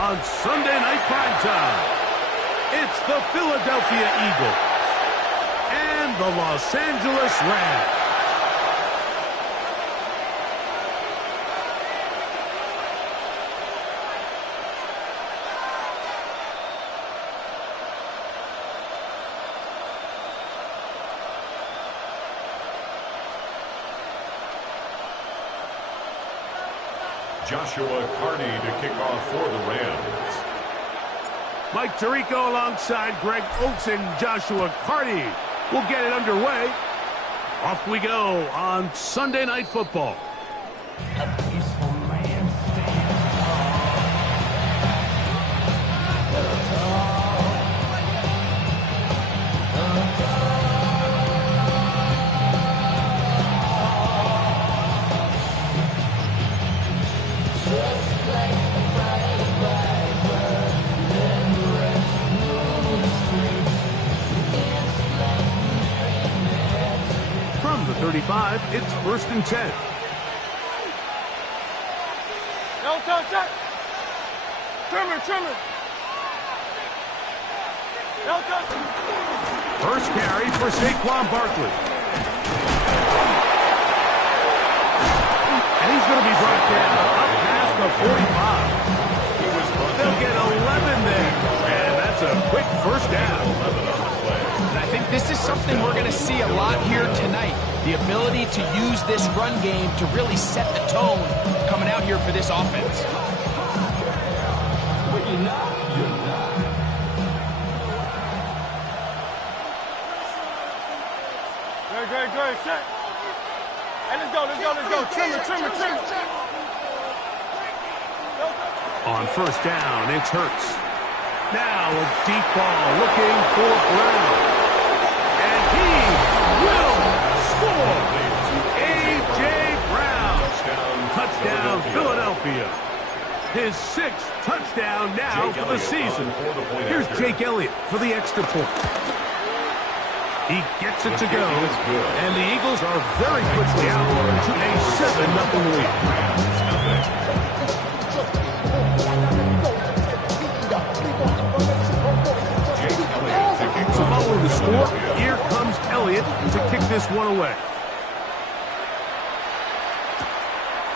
on Sunday Night Primetime. It's the Philadelphia Eagles and the Los Angeles Rams. Joshua Carney to kick off for the Rams. Mike Tirico alongside Greg Oates and Joshua Carney will get it underway. Off we go on Sunday Night Football. From the 35, it's 1st and 10. No touch. Trimmer. No touch. First carry for Saquon Barkley. And he's going to be brought down up past the 45. They'll get 11 there. And that's a quick first down. And I think this is something we're going to see a lot here tonight. The ability to use this run game to really set the tone coming out here for this offense. Good. Set. Hey, let's go. Trimmer. On first down, it's Hurts. Now a deep ball looking for Brown. And he will score. A.J. Brown. Touchdown, Philadelphia. His 6th touchdown now for the season. Here's Jake Elliott for the extra point. He gets it to go, and the Eagles are very quickly out to a 7-0 lead. So following the score, here comes Elliott to kick this one away.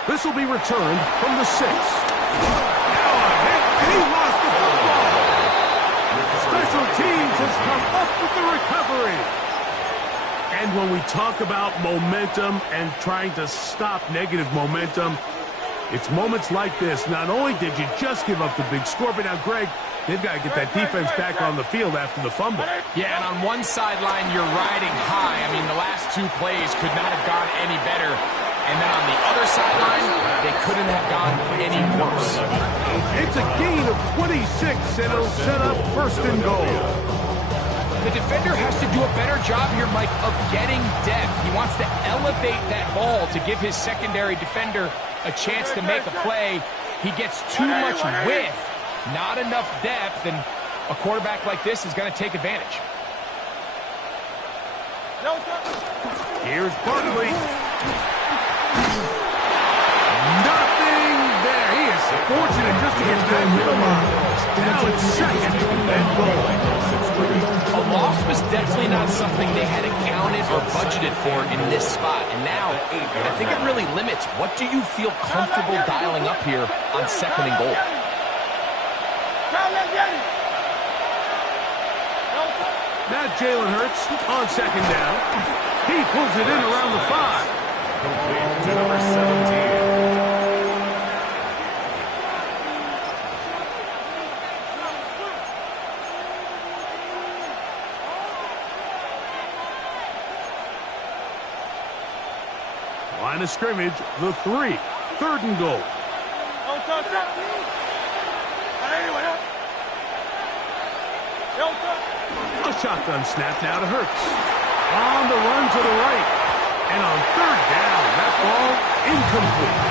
This will be returned from the 6. Now a hit, and he lost the football. Special teams has come up with the recovery. And when we talk about momentum and trying to stop negative momentum, it's moments like this. Not only did you just give up the big score, but now, Greg, they've got to get that defense back on the field after the fumble. Yeah, and on one sideline, you're riding high. I mean, the last 2 plays could not have gone any better. And then on the other sideline, they couldn't have gone any worse. It's a gain of 26, and it'll set up 1st and goal. The defender has to do a better job here, Mike, of getting depth. He wants to elevate that ball to give his secondary defender a chance to make a play. He gets too much width, not enough depth, and a quarterback like this is going to take advantage. Here's Barkley. Nothing there. He is fortunate just to get back to the line. Now it's 2nd and goal. A loss was definitely not something they had accounted or budgeted for in this spot. And now, I think it really limits what do you feel comfortable dialing up here on 2nd and goal. Now Jalen Hurts on 2nd down. He pulls it in around the 5. Complete to number 17. Line of scrimmage, the 3. 3rd and goal. A shotgun snap now to Hurts. On the run to the right. And on 3rd down, that ball incomplete.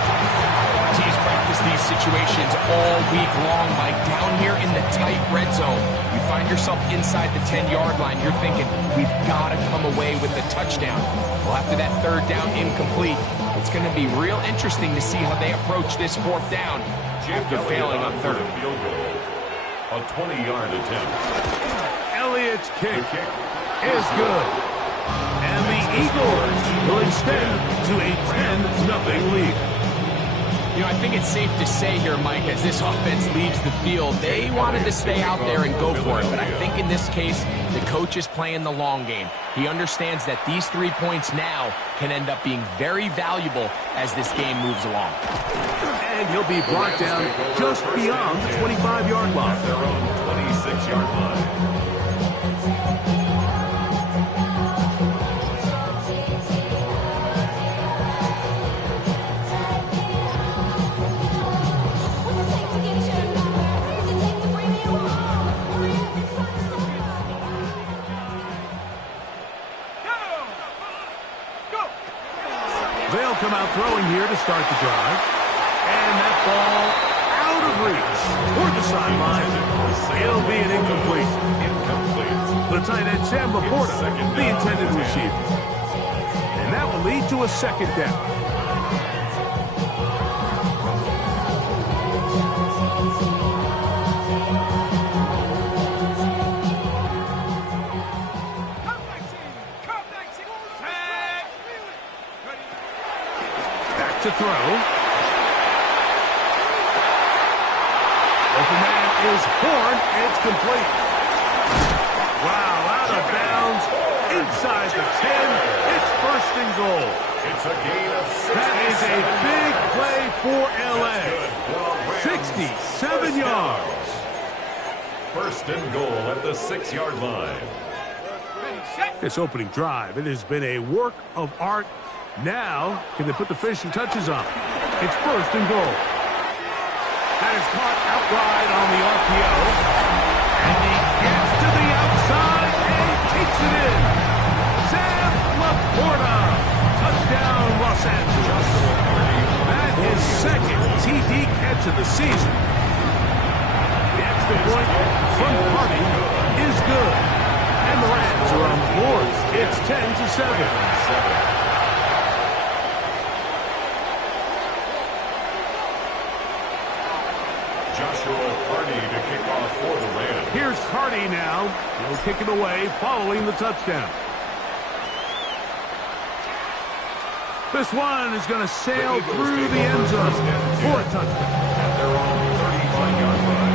Teams practice these situations all week long, Mike. Down here in the tight red zone, you find yourself inside the 10-yard line. You're thinking, we've got to come away with a touchdown. Well, after that 3rd down incomplete, it's going to be real interesting to see how they approach this 4th down after failing on 3rd. A 20-yard attempt. Elliott's kick The kick is good. And the Eagles will extend to a 10-0 lead. You know, I think it's safe to say here, Mike, as this offense leaves the field, they wanted to stay out there and go for it. But I think in this case, the coach is playing the long game. He understands that these 3 points now can end up being very valuable as this game moves along. And he'll be brought down just beyond the 25-yard line. Their own 26-yard line. They'll come out throwing here to start the drive. And that ball out of reach toward the sideline. It'll be an incomplete. The tight end, Sam Laporta, the intended receiver. And that will lead to a second down. To throw. Open man is Horn. It's complete. Wow, out of bounds. Inside the 10. It's first and goal. It's a gain of 6. That is a big play for L.A. 67 yards. First and goal at the 6-yard line. This opening drive, it has been a work of art. Now, can they put the finishing touches on? It's first and goal. That is caught out wide on the RPO. And he gets to the outside and takes it in. Sam Laporta. Touchdown, Los Angeles. That is second TD catch of the season. The extra point from Hardy is good. And the Rams are on the board. It's 10-7. Here's Hardy now. He'll kick it away following the touchdown. This one is going to sail through the end zone for a touchdown. At their own 35-yard line.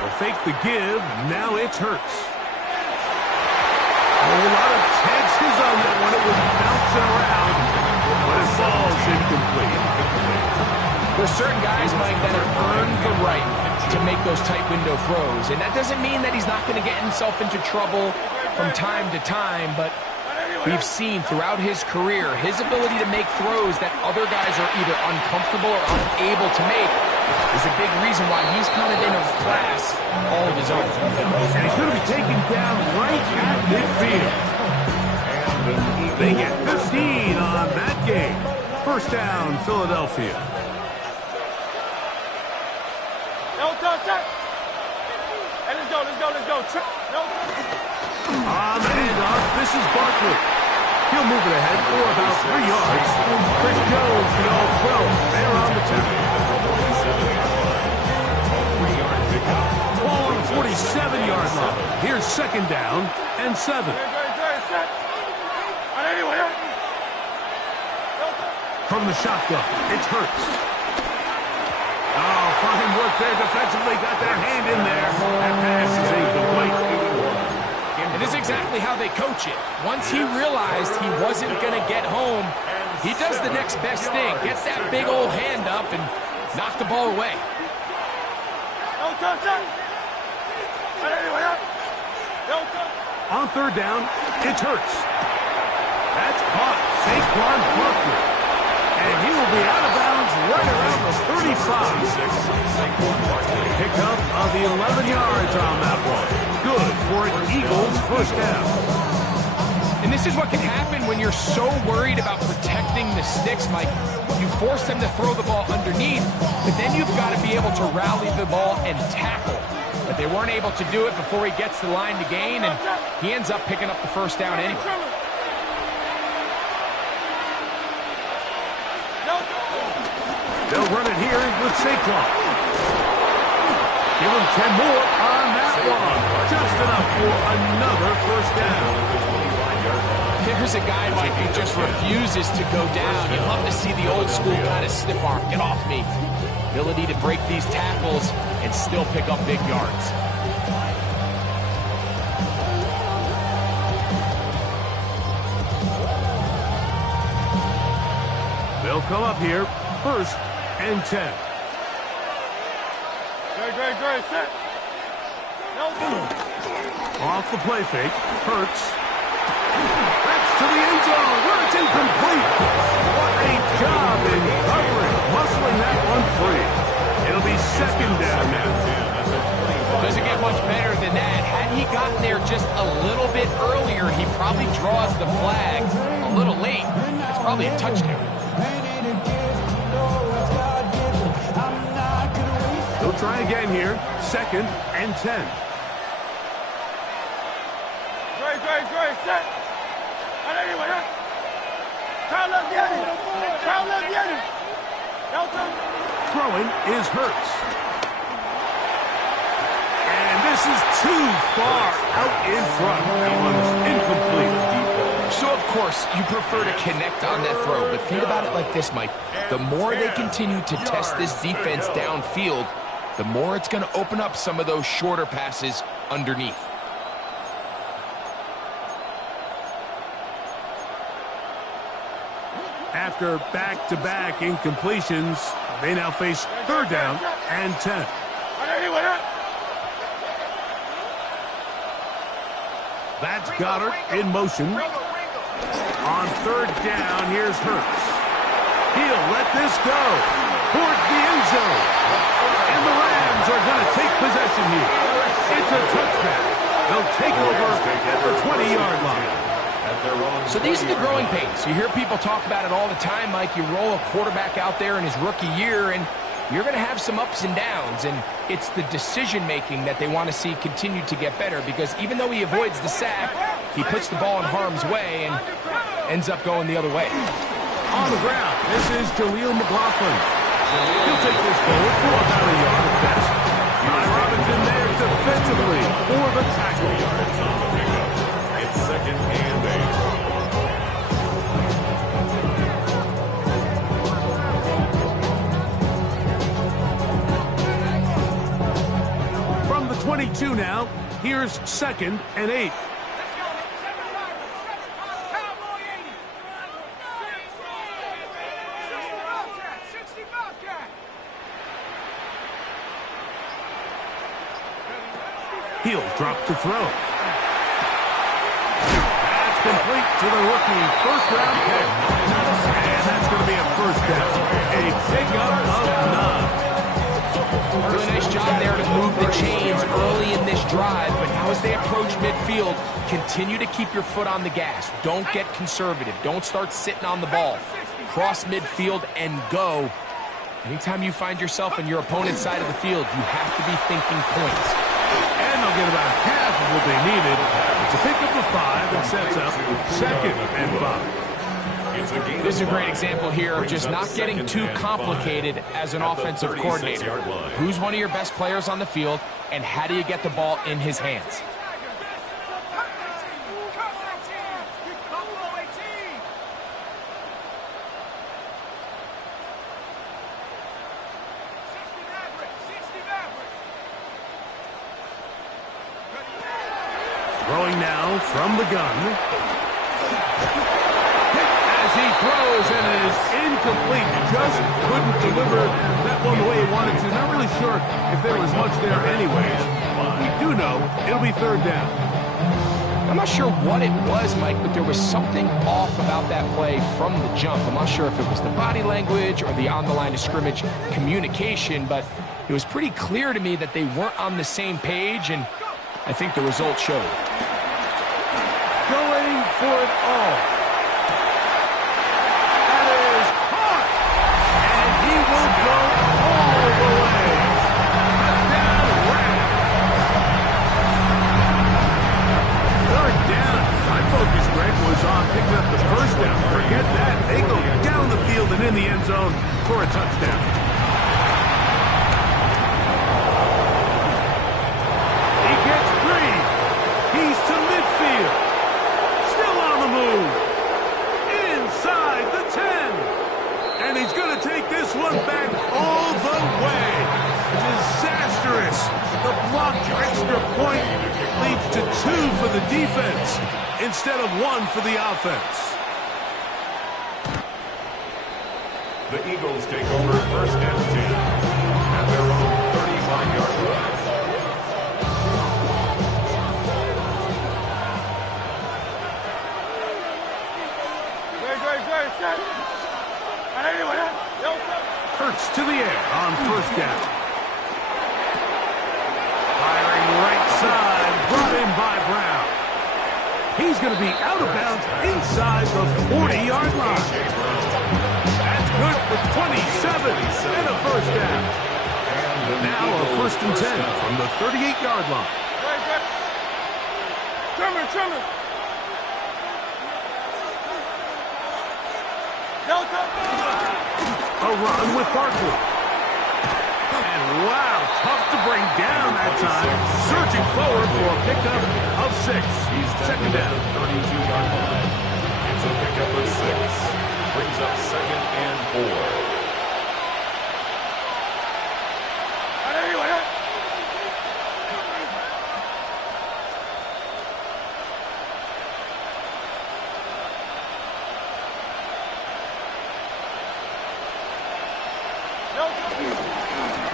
They'll fake the give. Now it's Hurts. A lot of chances on that one. It was bouncing around, but it falls incomplete. There's certain guys, Mike, that have earned the right to make those tight window throws. And that doesn't mean that he's not going to get himself into trouble from time to time, but we've seen throughout his career his ability to make throws that other guys are either uncomfortable or unable to make is a big reason why he's kind of in a class all of his own. And he's going to be taken down right at midfield. They get 15 on that game. First down, Philadelphia. Hey, let's go. On the handoff, this is Barkley. He'll move it ahead for about 3 yards. Chris Jones, the All-Pro, there on the 2. Ball on the 47-yard line. Here's second down and 7. From the shotgun, it's Hurts. Oh, fine work there defensively. Got their hand in there. That pass is incomplete. It is exactly how they coach it. Once he realized he wasn't going to get home, he does the next best thing. Gets that big old hand up and knock the ball away. On third down, it's Hurts. That's caught. Saquon Barkley. And he will be out of bounds right around the 35. Pickup of the 11 yards on that one. Good for an Eagles first down. And this is what can happen when you're so worried about protecting the sticks, Mike. You force them to throw the ball underneath, but then you've got to be able to rally the ball and tackle. But they weren't able to do it before he gets the line to gain, and he ends up picking up the first down anyway. They'll run it here with Saquon. Give him 10 more on that one. Just enough for another first down. There's a guy, Mike, who just refuses to go down. You love to see the old school kind of stiff arm. Get off me. Ability to break these tackles and still pick up big yards. They'll come up here, 1st and 10. Great, set. Off the play fake, Hurts. That's to the end zone, where it's incomplete. What a job in covering, muscling that one free. It'll be 2nd down now. Doesn't get much better than that. Had he gotten there just a little bit earlier, he probably draws the flag a little late. It's probably a touchdown. They'll try again here, 2nd and 10. Great, set. And anyway, Throwing is Hurts. And this is too far out in front. That one's incomplete. So, of course, you prefer to connect on that throw, but think about it like this, Mike. The more they continue to test this defense downfield, the more it's going to open up some of those shorter passes underneath. After back-to-back incompletions, they now face 3rd down and 10. That's Goddard in motion. On 3rd down, here's Hurts. He'll let this go towards the end zone. And the Rams are going to take possession here. It's a touchback. They'll take over at the 20-yard line. So these are the growing pains. You hear people talk about it all the time, Mike. You roll a quarterback out there in his rookie year, and you're going to have some ups and downs, and it's the decision-making that they want to see continue to get better, because even though he avoids the sack, he puts the ball in harm's way and ends up going the other way. On the ground, this is Jaleel McLaughlin. He'll take this forward for about a yard at best. Ty Robinson there defensively for the tackle. It's 2nd and 8. From the 22 now, here's 2nd and 8. He'll drop to throw. That's complete to the rookie, 1st-round pick. And that's going to be a 1st down. A pickup of 9. Really nice job there to move the chains early in this drive, but now as they approach midfield, continue to keep your foot on the gas. Don't get conservative. Don't start sitting on the ball. Cross midfield and go. Anytime you find yourself in your opponent's side of the field, you have to be thinking points. And they'll get about half of what they needed. It's a pickup of 5 and sets up 2nd and 5. This is a great example here of just not getting too complicated as an offensive coordinator. Who's one of your best players on the field, and how do you get the ball in his hands? Throwing now from the gun. As he throws, and it is incomplete. Just couldn't deliver that one the way he wanted to. Not really sure if there was much there anyways. We do know it'll be 3rd down. I'm not sure what it was, Mike, but there was something off about that play from the jump. I'm not sure if it was the body language or the on-the-line of scrimmage communication, but it was pretty clear to me that they weren't on the same page, and I think the result showed. Going for it all. That is caught. The blocked extra point leads to 2 for the defense instead of 1 for the offense. The Eagles take over first and 10 at their own 35-yard line. Hurts to the air on first down. Firing right side, brought in by Brown. He's going to be out of bounds inside the 40-yard line. That's good for 27 and a first down. Now a first and 10 from the 38-yard line. Trimmer. A run with Barkley. And wow, tough to bring down that time. Surging forward for a pickup of 6. Second down. 32-yard line. It's a pickup of 6. Brings up second and 4.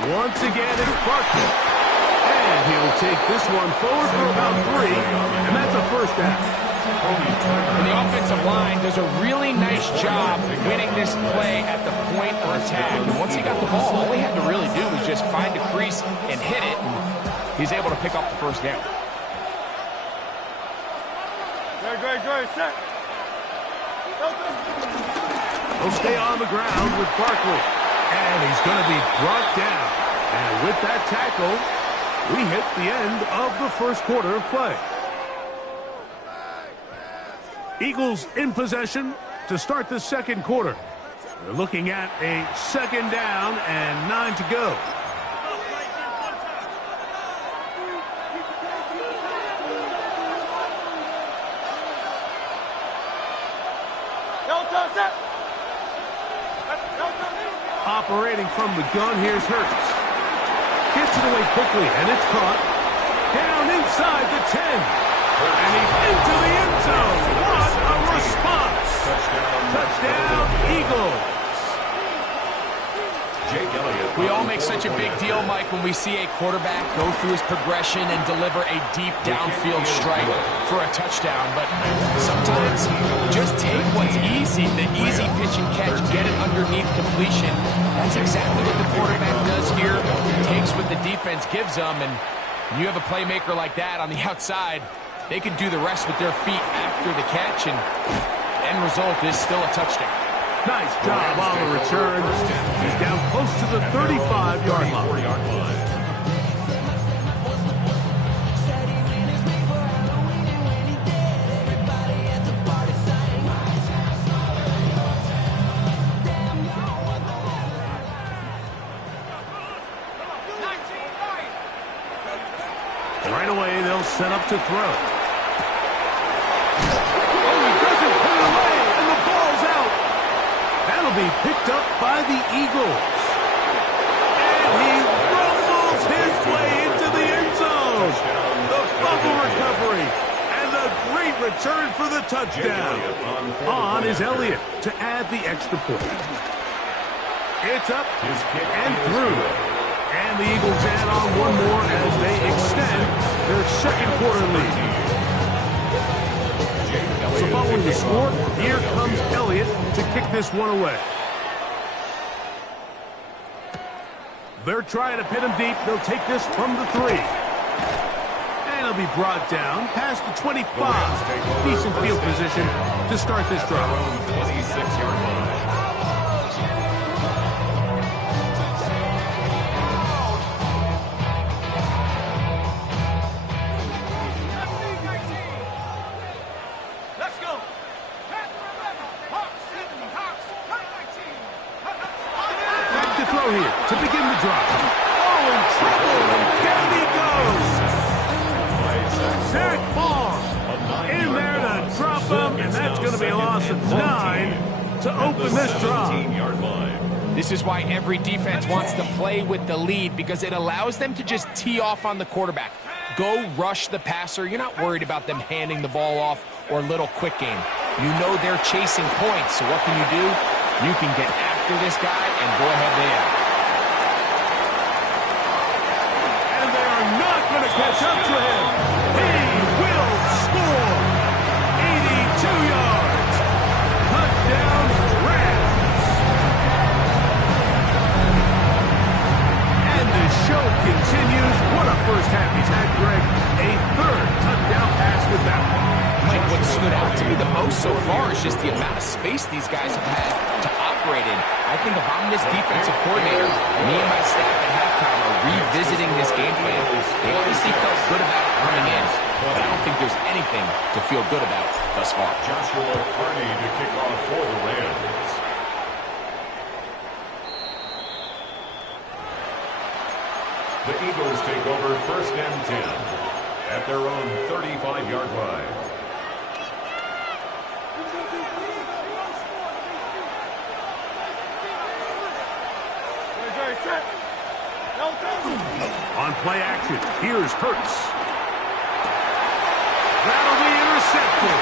Once again, it's Barkley. And he'll take this one forward for about 3, and that's a first down. And the offensive line does a really nice job winning this play at the point of attack. And once he got the ball, all he had to really do was just find a crease and hit it, and he's able to pick up the first down. Great, set. He'll stay on the ground with Barkley. And he's going to be brought down. And with that tackle, we hit the end of the first quarter of play. Eagles in possession to start the second quarter. They're looking at a second down and 9 to go. Operating from the gun, here's Hurts. Gets it away quickly, and it's caught. Down inside the 10. And he's into the end zone. What a response. Touchdown, Eagles. We all make such a big deal, Mike, when we see a quarterback go through his progression and deliver a deep downfield strike for a touchdown. But sometimes just take what's easy, the easy pitch and catch, get it underneath completion. That's exactly what the quarterback does here. Takes what the defense gives them, and you have a playmaker like that on the outside. They can do the rest with their feet after the catch, and end result is still a touchdown. Nice job on the return. He's down close to the 35-yard line. Right away, they'll set up to throw. Be picked up by the Eagles. And he rumbles his way into the end zone. The fumble recovery and the great return for the touchdown. On is Elliott to add the extra point. It's up and through. And the Eagles add on one more as they extend their second quarter lead. So following the score, here comes Elliott to kick this one away. They're trying to pin him deep. They'll take this from the 3. And he'll be brought down past the 25. Decent field position to start this drive. 26-yard line. Here to begin the drive. Oh, in trouble, and down he goes. Zach Baum in there to drop him, and that's going to be a loss of 9 to open this drive. This is why every defense wants to play with the lead, because it allows them to just tee off on the quarterback. Go rush the passer. You're not worried about them handing the ball off or little quick game. You know they're chasing points, so what can you do? You can get after this guy and go ahead there. And they are not going to catch up to him. He will score. 82 yards. Touchdown, Rams. And the show continues. What a first half he's had, Greg. A third touchdown pass with that one. Mike, what stood out to me the most so far is just the amount of space these guys have had to operate in. I think if I'm this defensive coordinator, me and my staff at halftime are revisiting this game plan. They obviously felt good about it coming in, but I don't think there's anything to feel good about thus far. Joshua Carney to kick off for the Rams. The Eagles take over 1st and 10 at their own 35-yard line. On play action, here's Hurts. That'll be intercepted.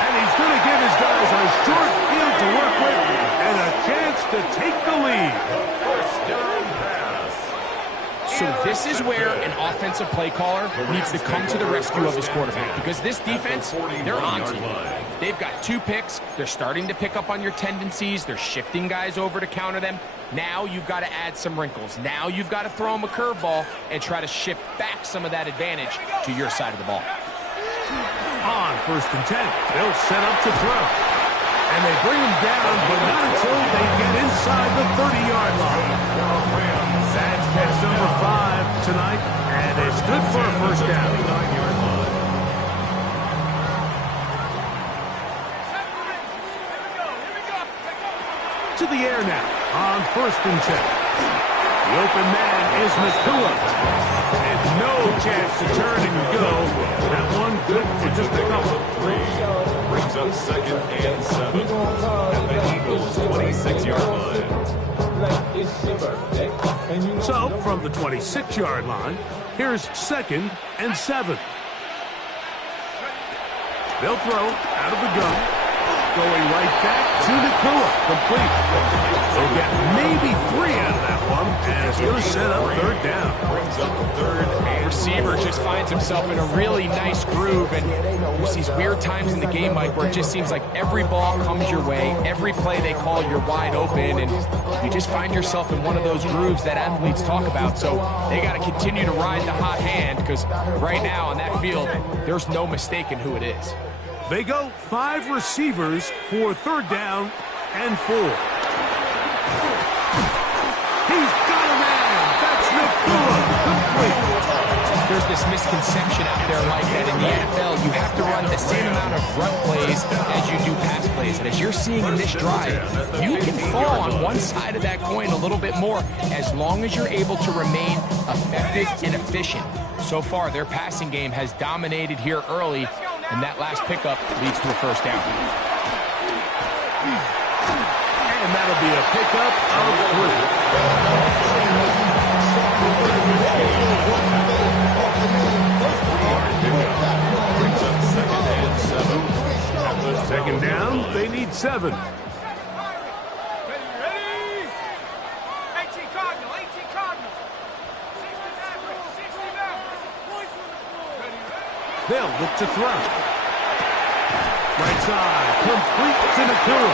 And he's going to give his guys a short field to work with and a chance to take the lead. First down pass. So this is where an offensive play caller needs to come to the rescue of his quarterback, because this defense, they're on to you. They've got 2 picks. They're starting to pick up on your tendencies. They're shifting guys over to counter them. Now you've got to add some wrinkles. Now you've got to throw them a curveball and try to shift back some of that advantage to your side of the ball. On 1st and 10, they'll set up to throw. And they bring him down, but not until they get inside the 30-yard line. That's catch number 5 tonight, and it's good for a first down. To the air now on 1st and 10. The open man is Nakua. And no chance to turn and go. That one good for just a couple. Brings up 2nd and 7 at the Eagles' 26-yard line. So from the 26-yard line, here's 2nd and 7. They'll throw out of the gun. Going right back to Nakua. Complete. They'll get maybe 3 out of that one, and it's going to set up 3rd down. Brings up 3rd and Receiver just finds himself in a really nice groove, and there's these weird times in the game, Mike, where it just seems like every ball comes your way, every play they call, you're wide open, and you just find yourself in one of those grooves that athletes talk about. So they got to continue to ride the hot hand, because right now on that field, there's no mistaking who it is. They go 5 receivers for 3rd down and 4. He's got a man. That's Nakua. Complete. There's this misconception out there, Mike, that in the NFL you have to run the same amount of run plays as you do pass plays. And as you're seeing in this drive, you can fall on one side of that coin a little bit more as long as you're able to remain effective and efficient. So far, their passing game has dominated here early, and that last pickup leads to a first down. And that'll be a pickup of 3. 2nd down, they need 7. They'll look to throw. Right side, complete to Nakua.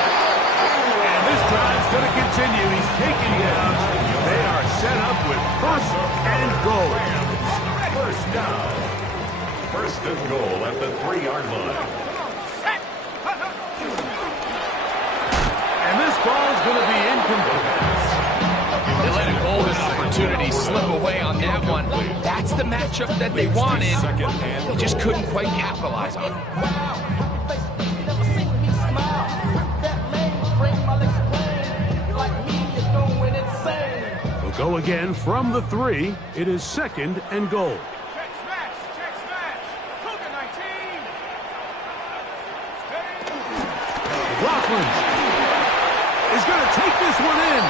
And this drive's going to continue. He's taken down. They are set up with 1st and goal. First down. 1st and goal at the 3-yard line. And this ball's going to be incomplete. They let a golden opportunity slip away on that one. That's the matchup that they wanted. They just couldn't quite capitalize on it. They'll go again from the 3. It is 2nd and goal. Rockland is going to take this one in.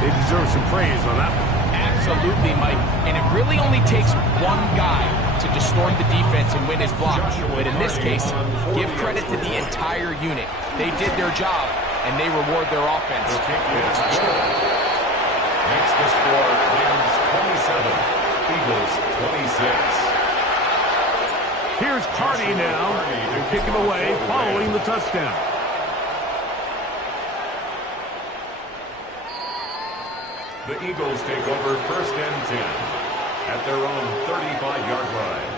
They deserve some praise on that one. Absolutely, Mike. And it really only takes one guy to distort the defense and win his block. But in this case, give credit to the entire unit. They did their job, and they reward their offense. Next to score, Rams 27, Eagles 26. Here's Carney now. They're kicking away following the touchdown. The Eagles take over 1st and 10 at their own 35-yard line.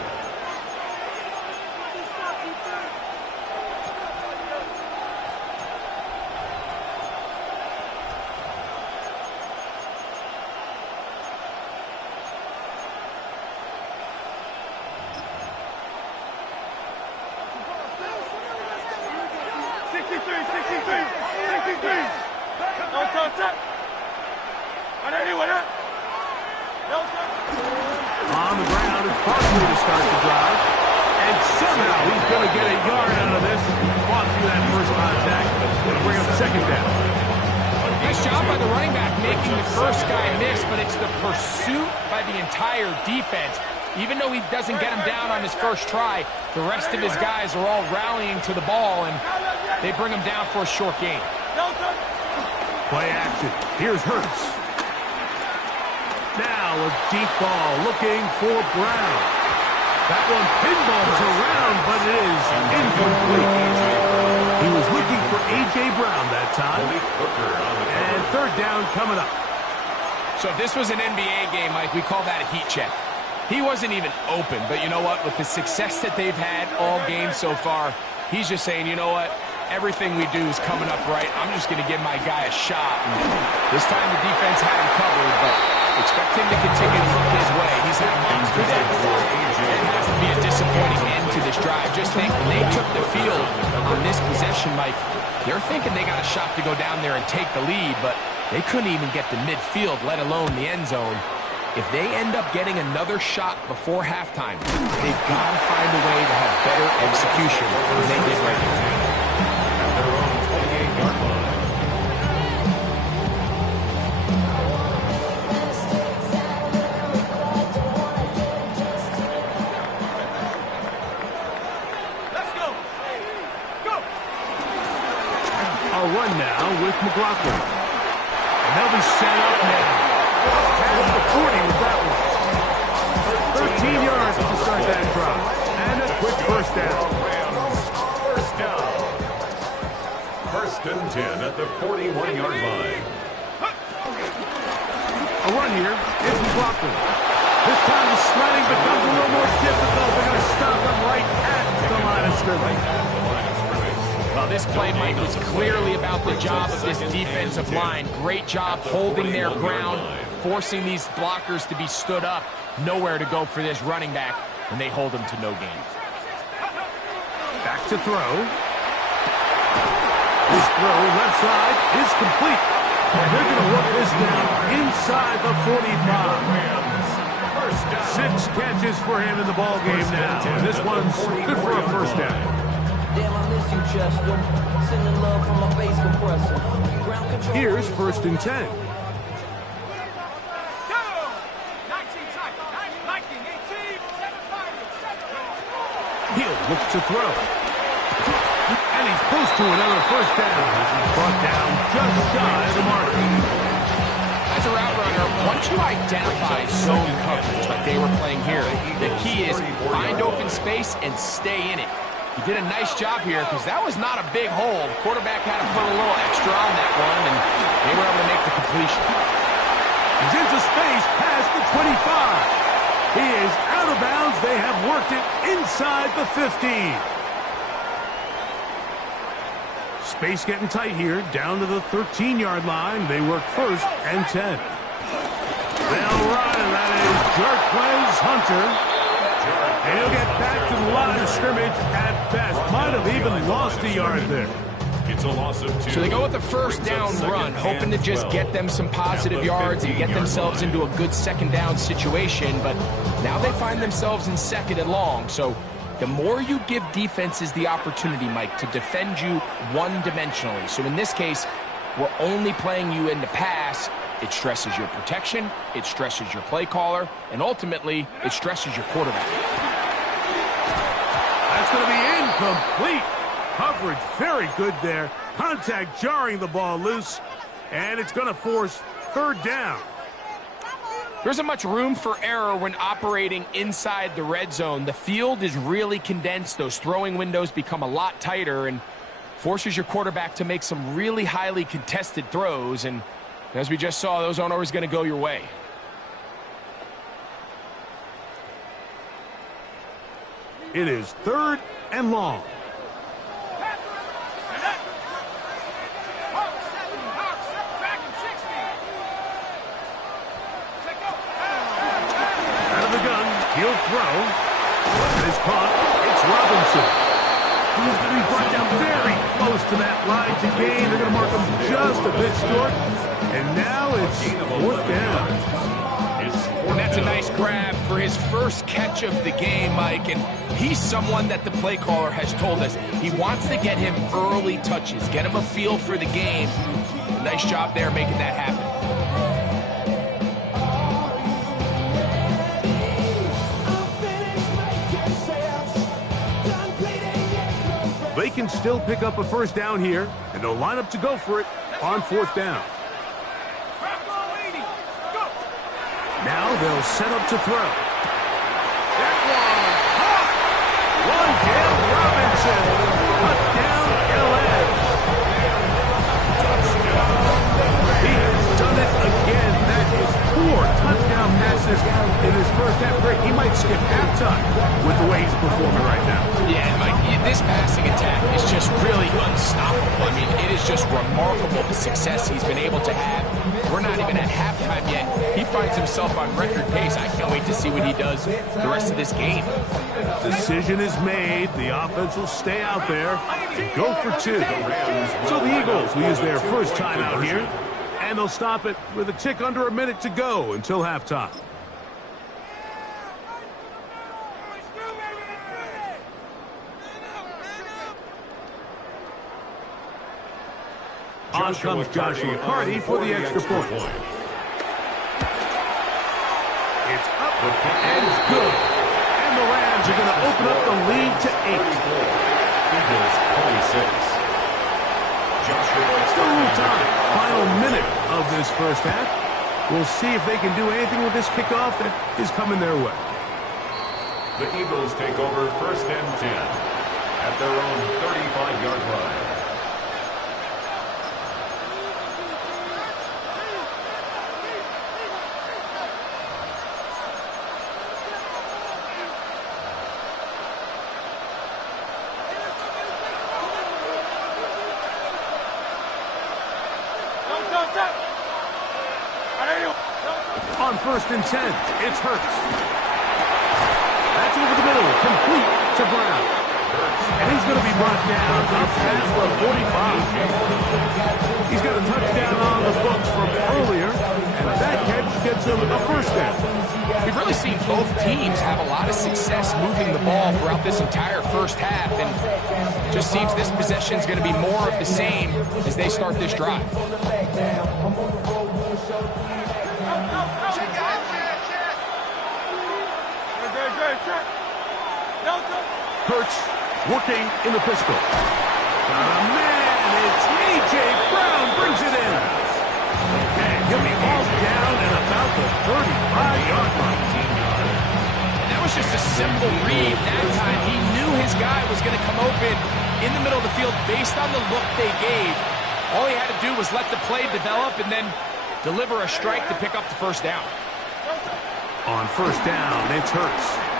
On the ground, it's Barkley to start the drive. And somehow he's going to get a yard out of this. Fought through that first contact. Going to bring up 2nd down. Nice job by the running back making the first guy miss, but it's the pursuit by the entire defense. Even though he doesn't get him down on his first try, the rest of his guys are all rallying to the ball, and they bring him down for a short gain. Play action. Here's Hurts. Now a deep ball looking for Brown. That one pinballs around, but it is incomplete. He was looking for A.J. Brown that time. And 3rd down coming up. So if this was an NBA game, Mike, we call that a heat check. He wasn't even open, but you know what? With the success that they've had all game so far, he's just saying, you know what? Everything we do is coming up right. I'm just going to give my guy a shot. And this time the defense had him covered, but expect him to continue to look his way. He's had a monster day. It has to be a disappointing end to this drive. Just think, when they took the field on this possession, Mike, they're thinking they got a shot to go down there and take the lead, but they couldn't even get to midfield, let alone the end zone. If they end up getting another shot before halftime, they've got to find a way to have better execution than they did right now. Run now with McLaughlin. And they'll be set up now. Past the 40 with that one. 13 yards to start that drive. And a quick first down. First and 10 at the 41-yard line. A run here. It's McLaughlin. This time the sledding becomes a little more difficult. They're going to stop him right at the line of scrimmage. Well, this play, Mike, was clearly about the job of this defensive line. Great job holding their ground, forcing these blockers to be stood up. Nowhere to go for this running back, and they hold him to no gain. Back to throw. His throw left side is complete. And they're going to work this down inside the 45. 6 catches for him in the ball game now. And this one's good for a first down. Damn, I miss you, Chester. Sending love from my bass compressor. Here's 1st and 10. He'll look to throw. And he's close to another first down. He's brought down just shy of the mark. As a route runner, once you identify zone coverage like they were playing here, the key is find open space and stay in it. He did a nice job here because that was not a big hole. The quarterback had to put a little extra on that one, and they were able to make the completion. He's into space past the 25. He is out of bounds. They have worked it inside the 15. Space getting tight here, down to the 13-yard line. They work 1st and 10. They'll run, and that is Jarquez Hunter. And he'll get back to the line of scrimmage at best. Might have even lost a yard there. It's a loss of 2. So they go with the first down run, hoping to just get them some positive yards and get themselves into a good 2nd down situation. But now they find themselves in 2nd and long. So the more you give defenses the opportunity, Mike, to defend you one-dimensionally. So in this case, we're only playing you in the pass. It stresses your protection, it stresses your play caller, and ultimately, it stresses your quarterback. That's going to be incomplete. Coverage very good there. Contact jarring the ball loose, and it's going to force third down. There isn't much room for error when operating inside the red zone. The field is really condensed. Those throwing windows become a lot tighter and forces your quarterback to make some really highly contested throws. And as we just saw, those aren't always going to go your way. It is third and long. He'll throw. It is caught. It's Robinson. He's going to be brought down very close to that line to gain. They're going to mark him just a bit short. And now it's fourth down. And that's a nice grab for his first catch of the game, Mike. And he's someone that the play caller has told us he wants to get him early touches, get him a feel for the game. Nice job there making that happen. They can still pick up a first down here, and they'll line up to go for it on fourth down. Now they'll set up to throw. That one, Wandale Robinson, touchdown LA. He has done it again. That is 4 touchdown passes in his first half. Great. He might skip halftime with the way he's performing right now. Yeah, Mike, this passing attack is just really unstoppable. I mean, it is just remarkable the success he's been able to have. We're not even at halftime yet. He finds himself on record pace. I can't wait to see what he does the rest of this game. Decision is made. The offense will stay out there and go for 2. So the Eagles will use their first timeout here, and they'll stop it with a tick under a minute to go until halftime. On comes Joshua Carty for the extra point. It's up and it's good. And the Rams are going to open up the lead to 8. Eagles 26. Still a little time. Final minute of this first half. We'll see if they can do anything with this kickoff that is coming their way. The Eagles take over first and 10 at their own 35-yard line. On first and 10, it's Hurts. That's over the middle, complete to Brown. And he's going to be brought down up past the 45. He's got a touchdown on the books from earlier, and that catch gets him a first down. We've really seen both teams have a lot of success moving the ball throughout this entire first half, and it just seems this possession is going to be more of the same as they start this drive. Hurts working in the pistol. Man, it's A.J. Brown brings it in. And he'll be all down at about the 35-yard line. And that was just a simple read. That time he knew his guy was going to come open in the middle of the field based on the look they gave. All he had to do was let the play develop and then deliver a strike to pick up the first down. On first down, it's Hurts.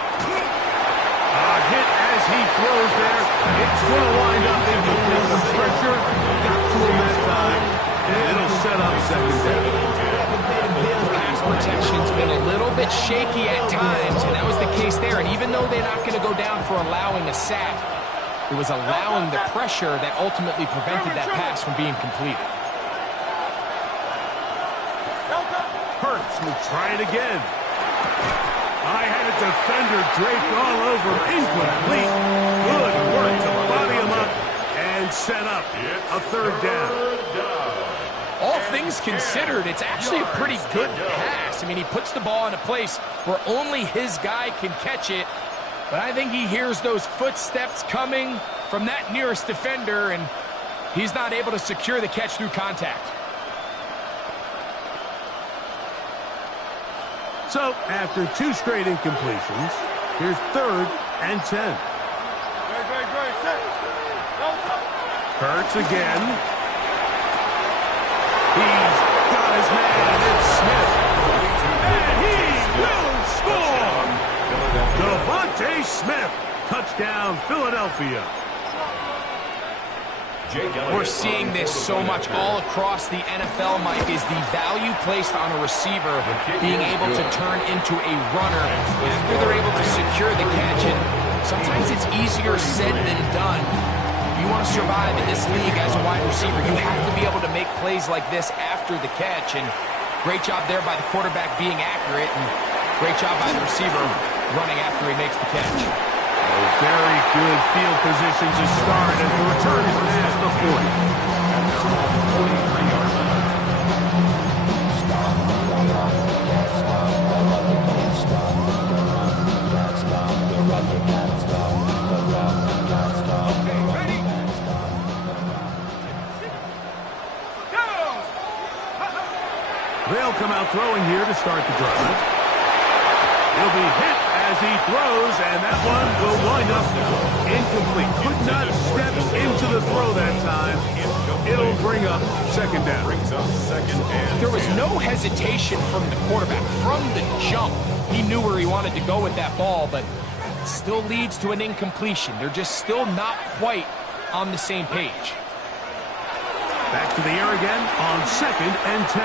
Hit as he throws there. It's going to wind up incomplete. The pressure got to him that time, and it'll set up second down. Pass protection's been a little bit shaky at times, and that was the case there. And even though they're not going to go down for allowing a sack, it was allowing the pressure that ultimately prevented that pass from being completed. Hurts will try it again. I had a defender draped all over him. Incomplete. Good work to body him up and set up a third down. All things considered, it's actually a pretty good pass. I mean, he puts the ball in a place where only his guy can catch it. But I think he hears those footsteps coming from that nearest defender, and he's not able to secure the catch through contact. So, after 2 straight incompletions, here's 3rd and 10. Great, set. Hurts again. He's got his man. It's Smith. And he will score! Devontae Smith. Touchdown, Philadelphia. We're seeing this so much all across the NFL, Mike, is the value placed on a receiver being able to turn into a runner after they're able to secure the catch. And sometimes it's easier said than done. If you want to survive in this league as a wide receiver, you have to be able to make plays like this after the catch. And great job there by the quarterback being accurate, and great job by the receiver running after he makes the catch. Very good field position to start, and the return is past the 40. They'll come out throwing here to start the drive. He'll be hit as he throws, and that one will wind up incomplete. Could not step into the throw that time. It'll bring up 2nd down. There was no hesitation from the quarterback. From the jump, he knew where he wanted to go with that ball, but it still leads to an incompletion. They're just still not quite on the same page. Back to the air again on 2nd and 10.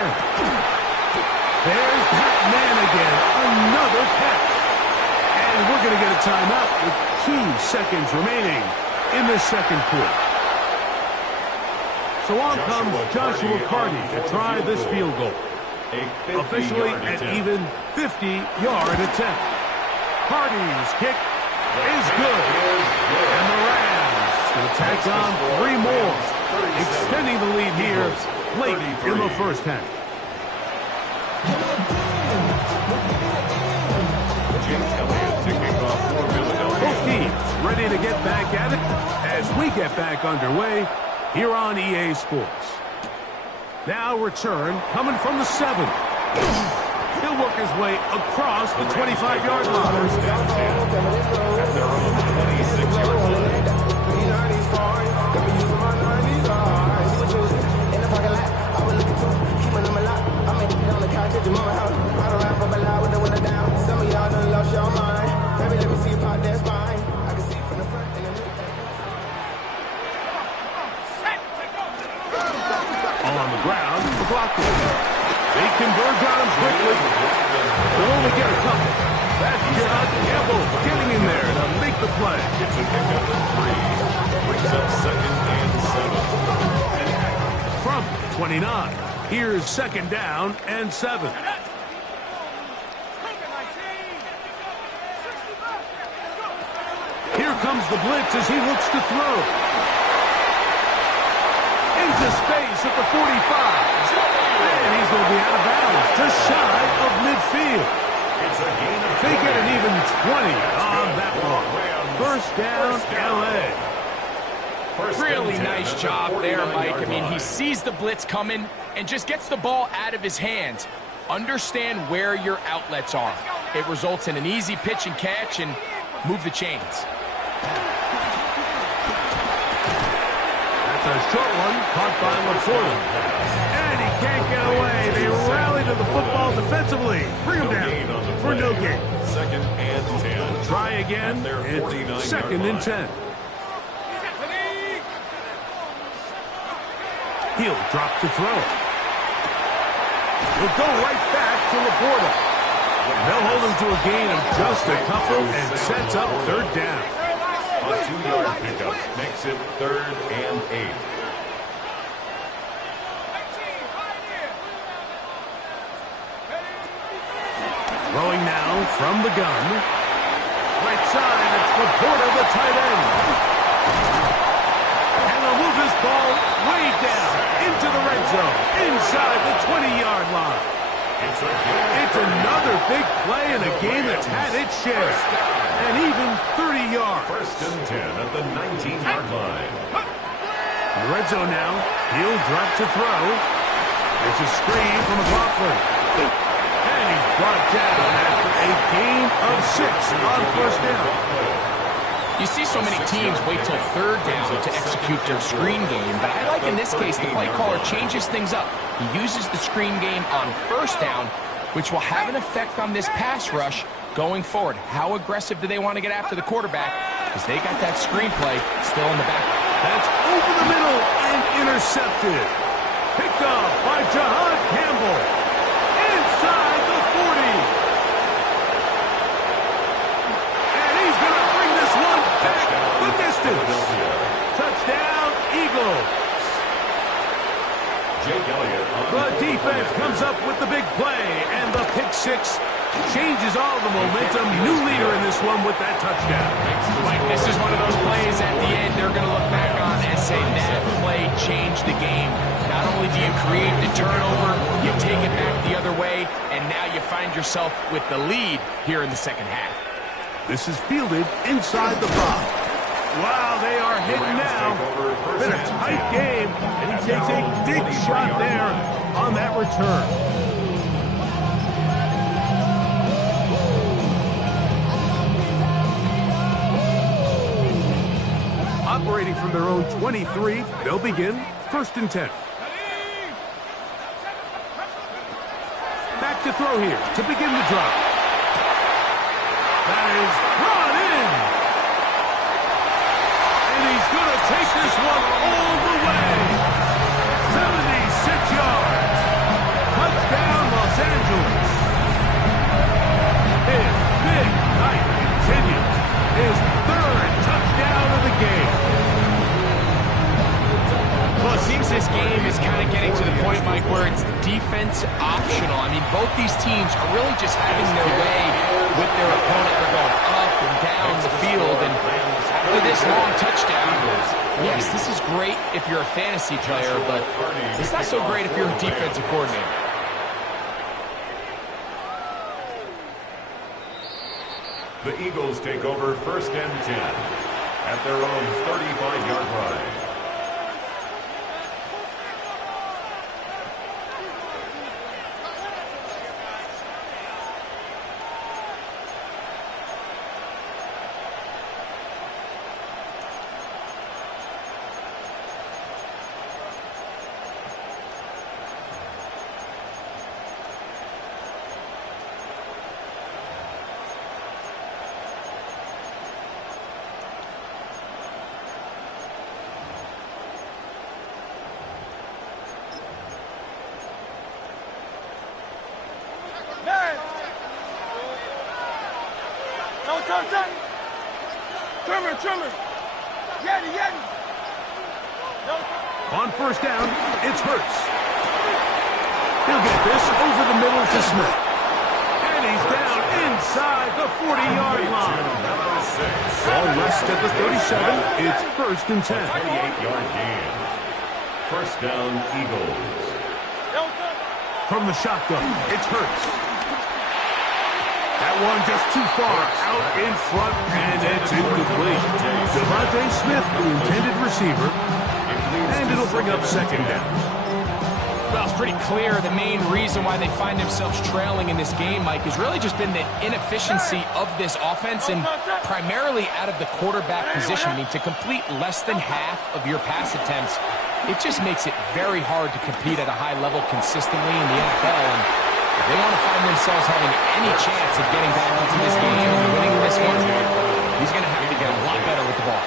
There's that man again. Another catch. And we're going to get a timeout with 2 seconds remaining in the 2nd quarter. So on comes Joshua Carty to try this field goal. Officially an even 50-yard attempt. Carty's kick is good. And the Rams will tack on 3 more, extending the lead here late in the 1st half. Both teams ready to get back at it as we get back underway here on EA Sports. Now return coming from the 7. He'll work his way across the 25-yard line. At their own 26-yard line. On the ground, the block. They converge on him quickly. They'll only get a couple. That's John Campbell getting in there to make the play. It's a pickup of 3. Brings up 2nd and 7. From 29, here's 2nd down and 7. Here comes the blitz as he looks to throw. Into space at the 45. And he's going to be out of bounds, just shy of midfield. They get an even 20 on that one. 1st down, LA. Really nice job there, Mike. I mean, he sees the blitz coming and just gets the ball out of his hands. Understand where your outlets are. It results in an easy pitch and catch and move the chains. That's a short one, caught by Laporta. And he can't get away. They rally to the football defensively. Bring him down for no gain. 2nd and 10. Try again. It's 2nd and 10. He'll drop to throw. He'll go right back to Laporta. They'll hold him to a gain of just a couple and sets up 3rd down. A 2-yard pickup makes it 3rd and 8. Throwing now from the gun. Right side, it's Laporta, the tight end. And they'll move this ball way down into the red zone, inside It's another big play in a game that's had its share. And even 30 yards. First and 10 at the 19-yard line. In the red zone now. He'll drop to throw. There's a screen from McLaughlin. And he's brought down after a gain of 6 on first down. You see so many teams wait till third down to execute their screen game, but I like in this case the play caller changes things up. He uses the screen game on first down, which will have an effect on this pass rush going forward. How aggressive do they want to get after the quarterback? Because they got that screen play still in the back. That's over the middle and intercepted. Picked off by Jahan Campbell. Inside the 40. And he's going to bring this one back the distance. Touchdown, Eagles. Jake Elliott. The defense comes up with the big play, and the pick six changes all the momentum. New leader in this one with that touchdown. Mike, this is one of those plays at the end they're going to look back on and say that play changed the game. Not only do you create the turnover, you take it back the other way, and now you find yourself with the lead here in the second half. This is fielded inside the box. Wow, they are hitting now. Been a tight game, and he takes a big shot there on that return. Operating from their own 23, they'll begin first and 10. Back to throw here to begin the drive. That is brought in. And he's going to take this one all the way. 76 yards. Touchdown, Los Angeles. His big night continues. His third touchdown of the game. Well, it seems this game is kind of getting to the point, Mike, where it's defense optional. I mean, both these teams are really just having their way with their opponent. They're going up and down the field, and after this long touchdown, yes, this is great if you're a fantasy player, but it's not so great if you're a defensive coordinator. The Eagles take over first and 10 at their own 35-yard line. Trimmer. Yeti. On first down, it's Hurts. He'll get this over the middle to Smith. And he's down inside the 40-yard line. Ball rest at the 37. It's first and 10. 28-yard gain. First down, Eagles. From the shotgun, it's Hurts. That one just too far out in front, and it's incomplete. Devontae Smith, the intended receiver, and it'll bring up second down. Well, it's pretty clear the main reason why they find themselves trailing in this game, Mike, has really just been the inefficiency of this offense and primarily out of the quarterback position. I mean, to complete less than half of your pass attempts, it just makes it very hard to compete at a high level consistently in the NFL. And if they want to find themselves having any chance of getting back into this game and winning this one, he's going to have to get a lot better with the ball.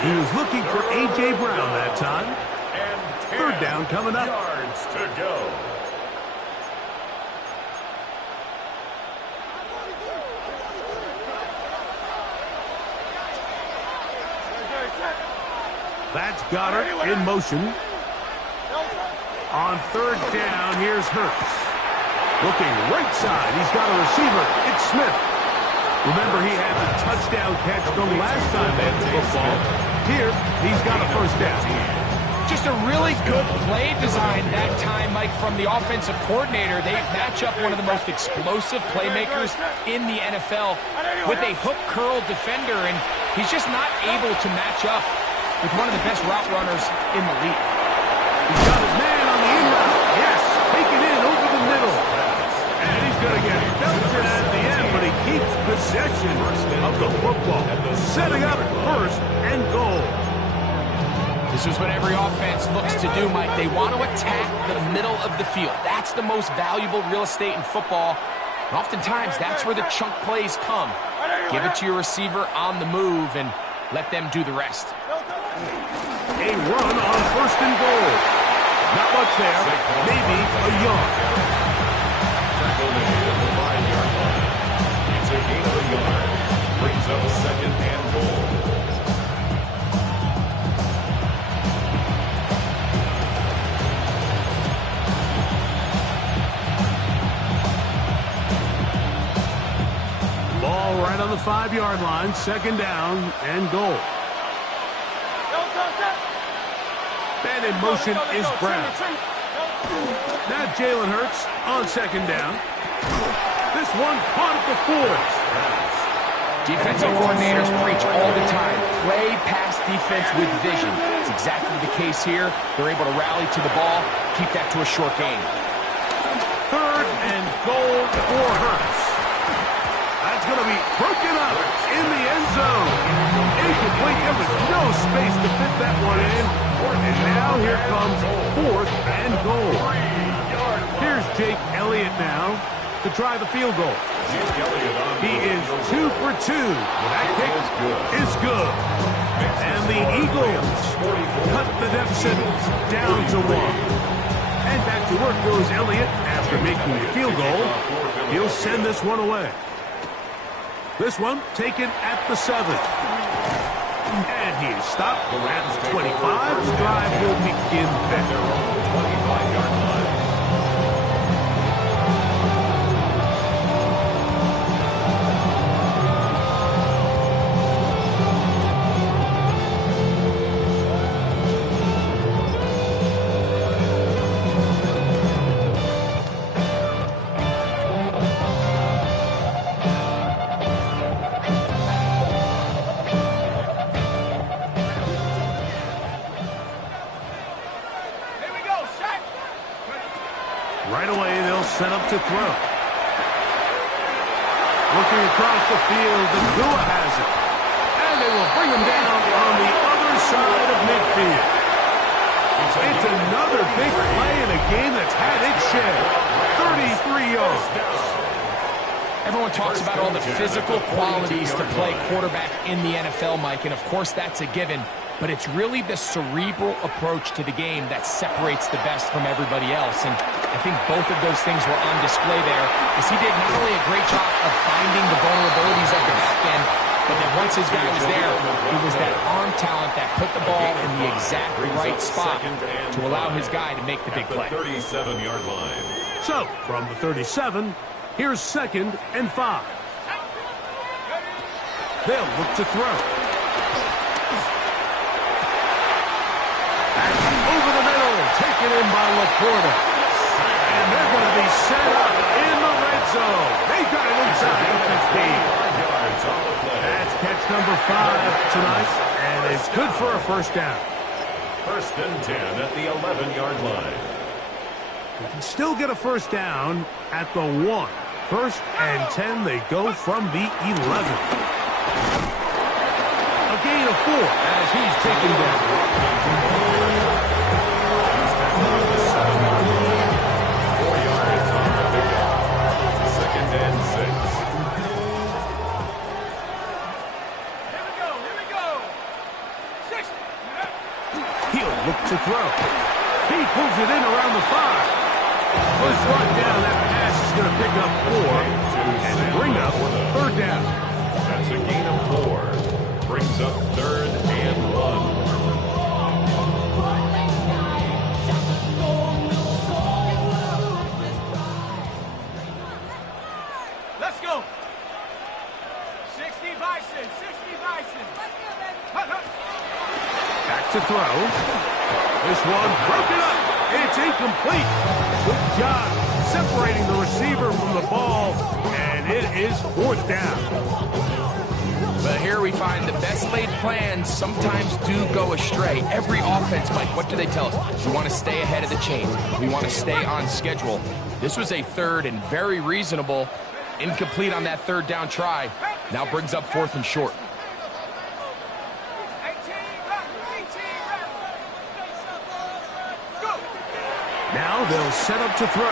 He was looking for A.J. Brown that time. And Third down coming up. Yards to go. That's Goddard in motion. On third down, here's Hurts. Looking right side, he's got a receiver. It's Smith. Remember, he had the touchdown catch from last time they had the football. Here, he's got a first down. Just a really good play design that time, Mike, from the offensive coordinator. They match up one of the most explosive playmakers in the NFL with a hook curl defender, and he's just not able to match up with one of the best route runners in the league. He's got his man on the in route. Yes, taken in over the middle. And he's going to get belted at the end, but he keeps possession of the football. Setting up first and goal. This is what every offense looks to do, Mike. They want to attack the middle of the field. That's the most valuable real estate in football. And oftentimes, that's where the chunk plays come. Give it to your receiver on the move and let them do the rest. A run on first and goal. Not much there. Maybe a yard. Tackle made at the 5-yard line. It's a gain of a yard. Brings up second and goal. Ball right on the 5-yard line. Second down and goal. Man in motion is Brown. Now Jalen Hurts on second down. This one caught at the 4. Defensive coordinators preach all the time. Play pass defense with vision. It's exactly the case here. They're able to rally to the ball, keep that to a short gain. Third and goal for Hurts. That's going to be broken up in the end zone. Incomplete. There was no space to fit that one in. And now here comes fourth and goal. Here's Jake Elliott now to try the field goal. He is 2 for 2. That kick is good. And the Eagles cut the deficit down to 1. And back to work goes Elliott after making the field goal. He'll send this one away. This one taken at the 7. And he's stopped at the 25. The drive will begin there. 25-yard line. Right away, they'll set up to throw. Looking across the field, the Dua has it. And they will bring him down on the other side of midfield. It's another big play in a game that's had its share. 33 yards. Everyone talks about all the physical qualities to play quarterback in the NFL, Mike, and of course that's a given. But it's really the cerebral approach to the game that separates the best from everybody else. And I think both of those things were on display there, as he did not only a great job of finding the vulnerabilities of the back end, but then once his guy was there, it was that arm talent that put the ball in the exact right spot to allow his guy to make the big play. 37-yard line. So, from the 37, here's second and 5. They'll look to throw. Over the middle, taken in by Laporta. And they're going to be set up in the red zone. They got it inside the 15. That's catch number 5 tonight, and it's good for a first down. First and 10 at the 11-yard line. They can still get a first down at the 1. First and 10, they go from the 11. A gain of 4 as he's taken down. Look to throw. He pulls it in around the 5. Was brought down. That pass is going to pick up 4 and bring up third down. That's a gain of 4. Brings up third and 1. Let's go. 60 Bison, 60 Bison. Back to throw. This one broken up. It's incomplete. Good job separating the receiver from the ball, and it is 4th down. But here we find the best laid plans sometimes do go astray. Every offense, Mike, what do they tell us? We want to stay ahead of the chains. We want to stay on schedule. This was a 3rd and very reasonable. Incomplete on that 3rd down try. Now brings up 4th and short. Now they'll set up to throw.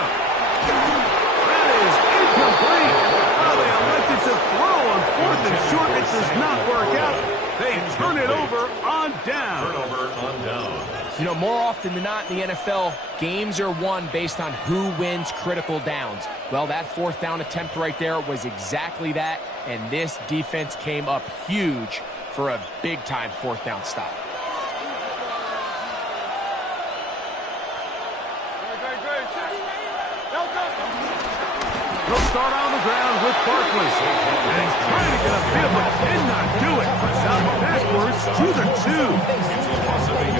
That is incomplete. Oh, they elected to throw on 4th and short. It does not work out. They turn it over on down. Turnover on down. You know, more often than not in the NFL, games are won based on who wins critical downs. Well, that 4th down attempt right there was exactly that, and this defense came up huge for a big-time 4th down stop. He'll start on the ground with Barkley. And he's trying to get a bid, but cannot do it. Now backwards to the 2.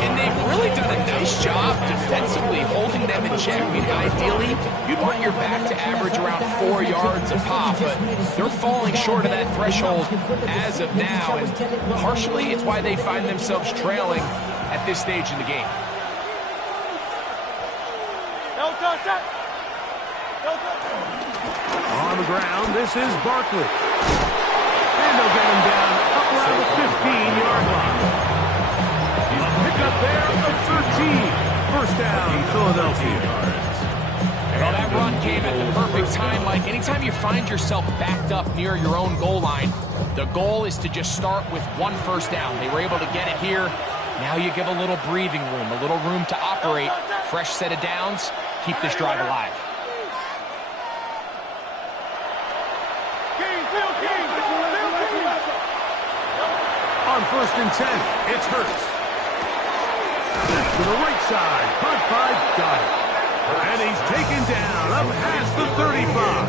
And they've really done a nice job defensively holding them in check. I mean, ideally, you'd want your back to average around 4 yards a pop, but they're falling short of that threshold as of now. And partially, it's why they find themselves trailing at this stage in the game. On the ground, this is Barkley. And they'll get him down up around the 15-yard line. He's a pickup there of 13. 1st down, Philadelphia. Well, that run came at the perfect time, Mike. Anytime you find yourself backed up near your own goal line, the goal is to just start with 1 first down. They were able to get it here. Now you give a little breathing room, a little room to operate. Fresh set of downs. Keep this drive alive. On 1st and 10, it's Hurts. To the right side, caught by Goddard. And he's taken down up past the 35.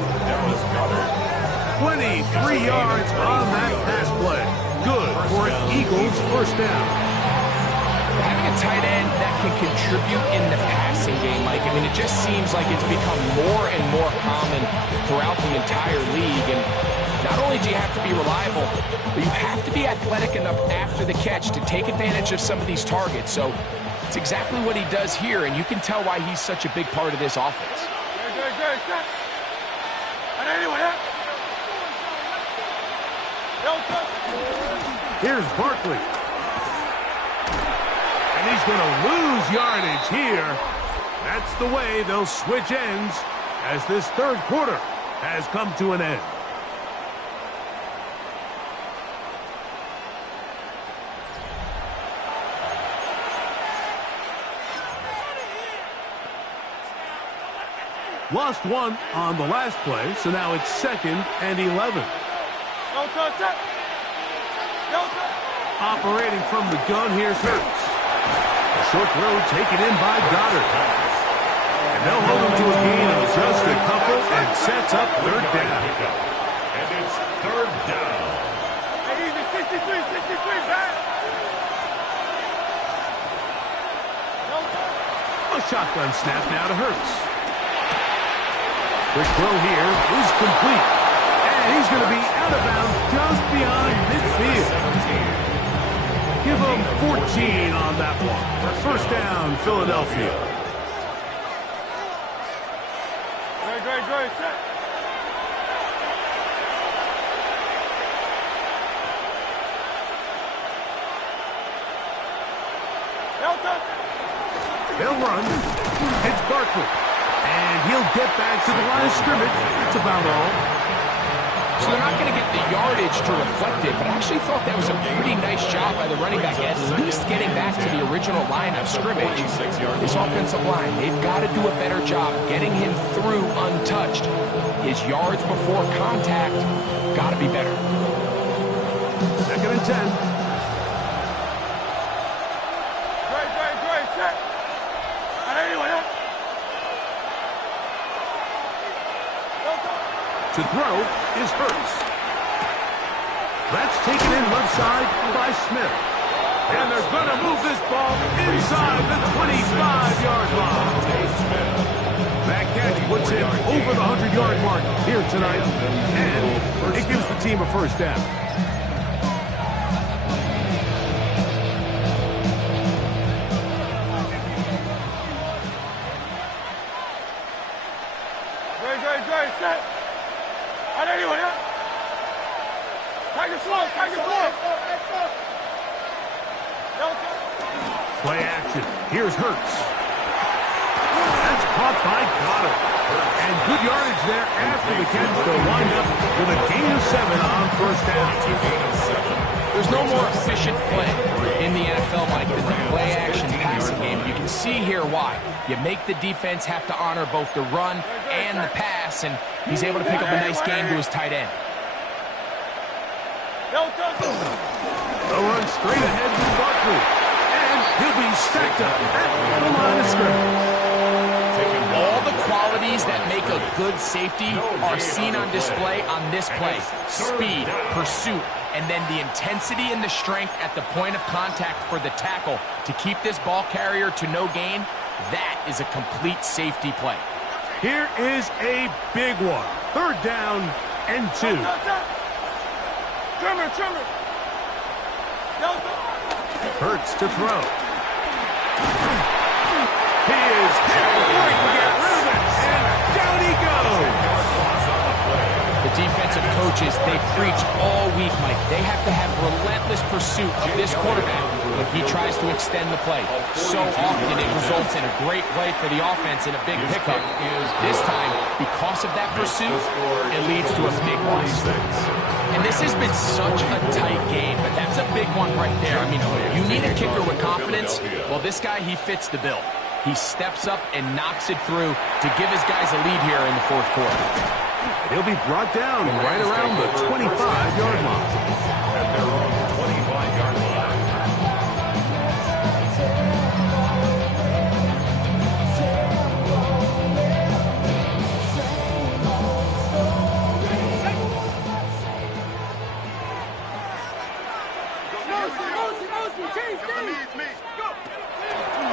23 yards on that pass play. Good for an Eagles 1st down. Having a tight end that can contribute in the passing game, Mike, I mean, it just seems like it's become more and more common throughout the entire league. And not only do you have to be reliable, but you have to be athletic enough after the catch to take advantage of some of these targets. So it's exactly what he does here, and you can tell why he's such a big part of this offense. Here's Barkley. And he's going to lose yardage here. That's the way they'll switch ends as this 3rd quarter has come to an end. Lost 1 on the last play, so now it's 2nd and 11. Operating from the gun, here's Hurts. A short throw taken in by Goddard. And they'll hold him to a gain of just a couple and sets up 3rd down. And it's 3rd down. A shotgun snap now to Hurts. Quick throw here is complete. And he's going to be out of bounds just beyond midfield. Give him 14 on that one. 1st down, Philadelphia. They'll run. It's Barkley. And he'll get back to the line of scrimmage. That's about all. So they're not going to get the yardage to reflect it, but I actually thought that was a pretty nice job by the running back, at least getting back to the original line of scrimmage. This offensive line, they've got to do a better job getting him through untouched. His yards before contact got to be better. 2nd and 10. To throw is Hurts. That's taken in left side by Smith. And they're going to move this ball inside the 25-yard line. That catch puts him over the 100-yard mark here tonight, and it gives the team a first down. Great, set. I know you here. Take it slow, take it slow. Play action. Here's Hurts. That's caught by Goddard. And good yardage there after the catch. They'll wind up with a gain of 7 on first down. There's no more efficient play in the NFL, Mike, than the play-action passing game. You can see here why. You make the defense have to honor both the run and the pass, and he's able to pick up a nice gain to his tight end. They'll run straight ahead to Barkley. And he'll be stacked up at the line of scrimmage. All the qualities that make a good safety are seen on display on this play. Speed, pursuit, and then the intensity and the strength at the point of contact for the tackle to keep this ball carrier to no gain. That is a complete safety play. Here is a big one. 3rd down and 2. Trimmer. Hurts to throw. He is hit before he can get rid of it, and down he goes. The defensive coaches, they preach all week, Mike. They have to have relentless pursuit of this quarterback when he tries to extend the play. So often it results in a great play for the offense and a big pickup. This time, because of that pursuit, it leads to a big loss. And this has been such a tight game, but that's a big one right there. I mean, you need a kicker with confidence. Well, this guy, he fits the bill. He steps up and knocks it through to give his guys a lead here in the 4th quarter. He'll be brought down right around the 25-yard line. At their own 25-yard line.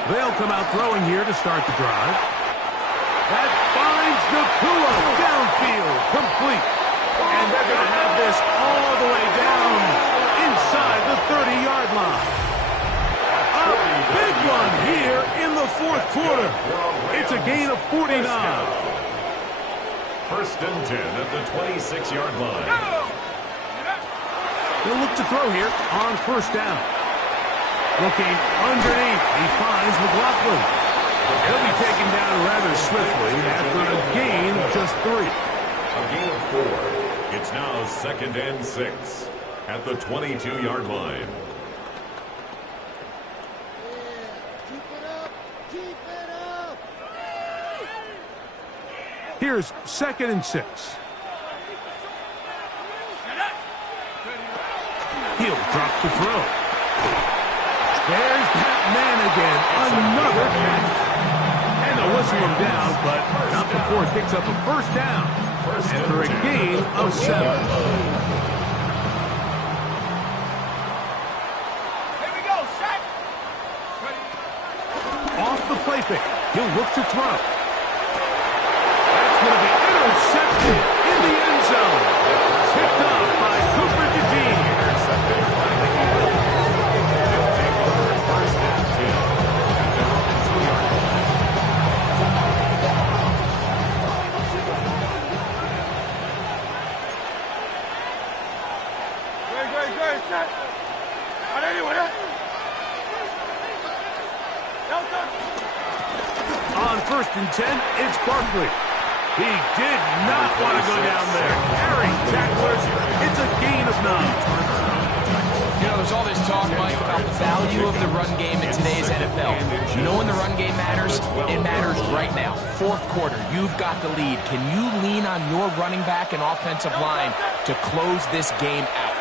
They'll come out throwing here to start the drive. That finds Nakua downfield, complete. And they're going to have this all the way down inside the 30-yard line. A big one here in the 4th quarter. It's a gain of 49. 1st and 10 at the 26-yard line. He'll look to throw here on 1st down. Looking underneath, he finds McLaughlin. He'll be taken down rather swiftly after a gain of just 3. A gain of 4. It's now 2nd and 6 at the 22-yard line. Keep it up. Here's 2nd and 6. He'll drop to throw. There's that man again. Another catch. And they'll whistle him down, but not before it picks up a 1st down. After a gain of 7. Here we go, set. Off the play fake. He'll look to throw. That's going to be intercepted in the end zone. Picked up by Cooper DeJean. Great, set. I know you here. On 1st and 10, it's Barkley. He did not want to go down there. Harry tacklers. It's a gain of 9. You know, there's all this talk, Mike, about the value of the run game in today's NFL. You know when the run game matters? It matters right now. 4th quarter, you've got the lead. Can you lean on your running back and offensive line to close this game out?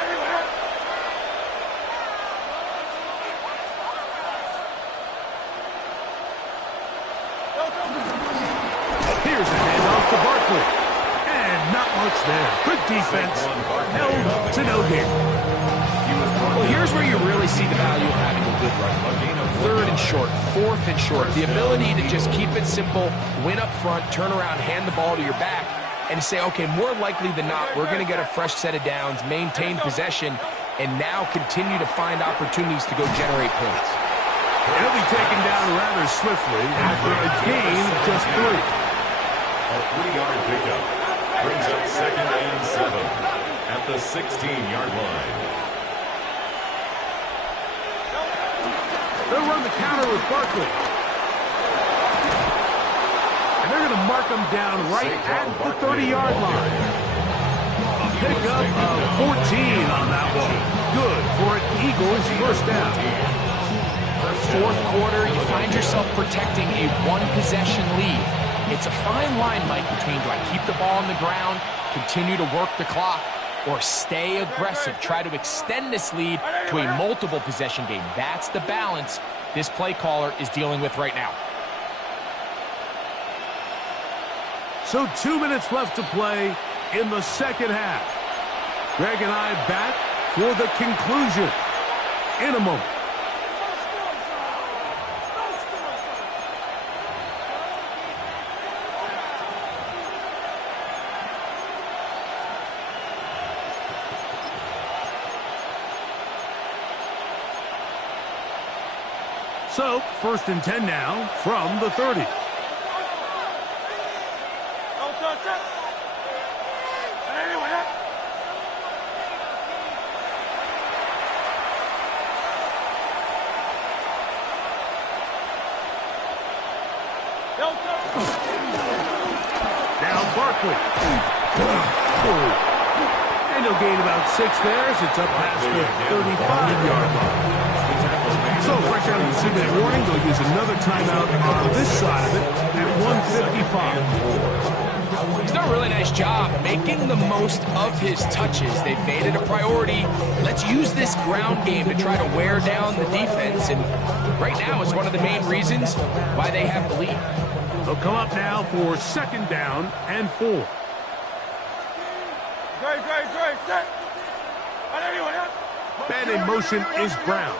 Here's a handoff to Barkley. And not much there. Good defense. Held to no gain. Well, here's where you really see the value of having a good run. 3rd and and short, 4th and short. The ability to just keep it simple, win up front, turn around, hand the ball to your back, and say, okay, more likely than not, we're going to get a fresh set of downs, maintain possession, and now continue to find opportunities to go generate points. He'll be taken down rather swiftly after a gain of just 3. A 3-yard pickup brings up 2nd and 7 at the 16-yard line. They'll run the counter with Barkley. And they're going to mark him down right at the 30-yard line. A pickup of 14 on that one. Good for an Eagles first down. 4th quarter, you find yourself protecting a 1-possession lead. It's a fine line, Mike, between do I keep the ball on the ground, continue to work the clock, or stay aggressive, try to extend this lead to a multiple possession game. That's the balance this play caller is dealing with right now. So 2 minutes left to play in the second half. Greg and I back for the conclusion in a moment. So, 1st and 10 now from the 30. Now Barkley. And he'll gain about 6 there as it's up past the 35-yard line. So, fresh out of the 2-minute warning, they'll use another timeout on this side of it at 1:55. He's done a really nice job making the most of his touches. They've made it a priority. Let's use this ground game to try to wear down the defense, and right now it's one of the main reasons why they have the lead. They'll come up now for 2nd down and 4. Man in motion is Brown.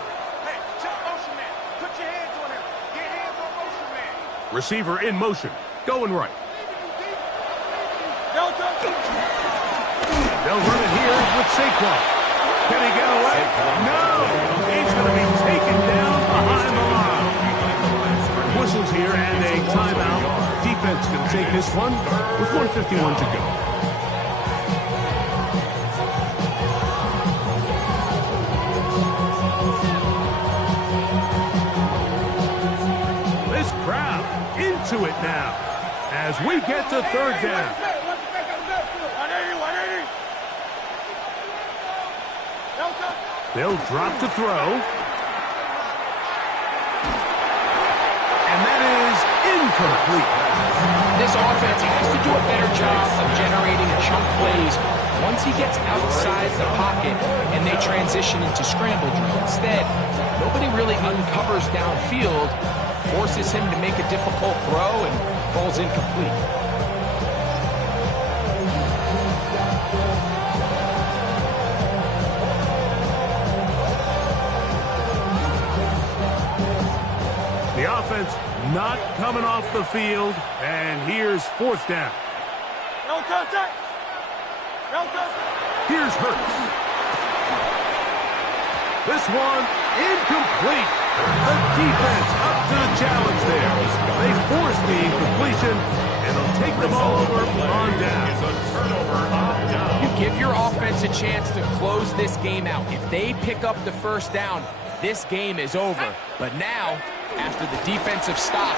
Receiver in motion, going right. They'll run it here with Saquon. Can he get away? No! He's going to be taken down behind the line. Whistles here and a timeout. Defense going to take this one with 1:51 to go. This crowd into it now as we get to 3rd down. They'll drop to throw. And that is incomplete. This offense has to do a better job of generating chunk plays once he gets outside the pocket and they transition into scramble drill. Instead, nobody really uncovers downfield, forces him to make a difficult throw, and falls incomplete. The offense not coming off the field, and here's 4th down. Here's Hurts. This one incomplete. The defense up to the challenge there. They force the incompletion, and they'll take the ball over on down. It's a turnover on down. You give your offense a chance to close this game out. If they pick up the 1st down, this game is over. But now, after the defensive stop,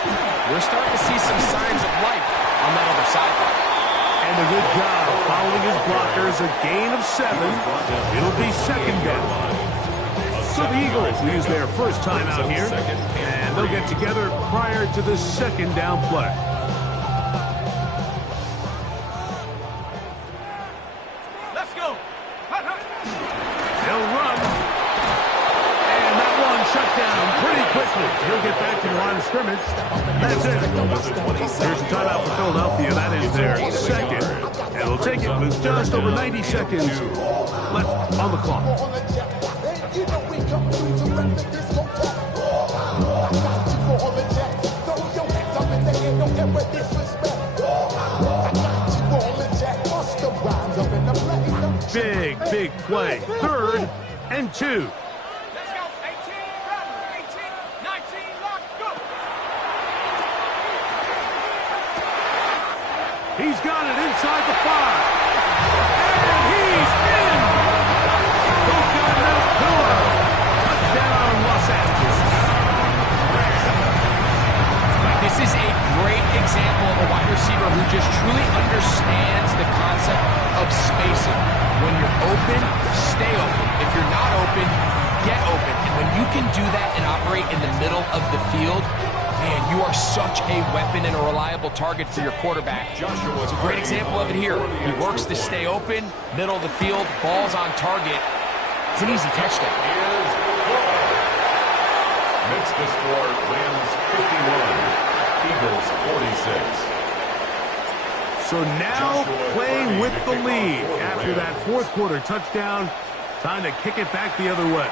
we're starting to see some signs of life on that other sideline. And a good job following his blockers, a gain of 7. It'll be 2nd down. So the Eagles use their first time out here, and they'll get together prior to the 2nd down play. Let's go. They'll run. And that one shut down pretty quickly. He'll get back to the line of scrimmage. That's it. Here's a timeout for Philadelphia. That is their 2nd. And they'll take it with just over 90 seconds left on the clock. big play. 3rd and 2. Let's go. 18, 19, lock, go. He's got it inside the 5. And he's in. Touchdown, Los Angeles. This is a great example of a wide receiver who just truly understands the concept of spacing. When you're open, stay open. If you're not open, get open. And when you can do that and operate in the middle of the field, man, you are such a weapon and a reliable target for your quarterback. It's a great example of it here. He works to stay open, middle of the field, ball's on target. It's an easy touchdown. Makes the score Rams 51, Eagles 46. So now playing with the lead after that 4th quarter touchdown. Time to kick it back the other way.